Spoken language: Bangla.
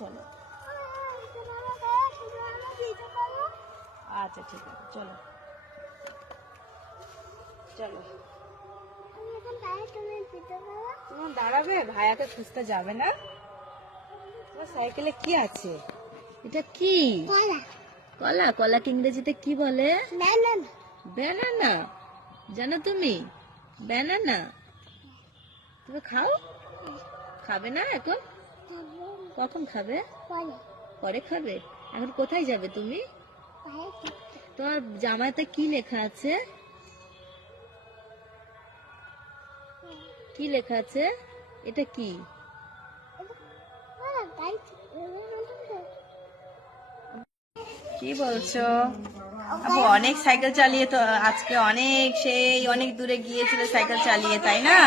চলো। আচ্ছা ঠিক আছে, চলো চলো। তোমার দাঁড়াবে, ভাইয়াকে খুঁজতে যাবে না? তোমার সাইকেলে কি আছে? এটা কি? কলা। কলাকে ইংরেজিতে কি বলে? ব্যানানা। জানো তুমি? ব্যানানা। তুমি খাও? খাবে না এখন? কখন খাবে? পরে খাবে। এখন কোথায় যাবে তুমি? তোমার জামাতে কি লেখা আছে? কি লেখা আছে? এটা কি? কি বলছো? আপু অনেক সাইকেল চালিয়ে তো আজকে অনেক সেই অনেক দূরে গিয়েছিল সাইকেল চালিয়ে, তাই না?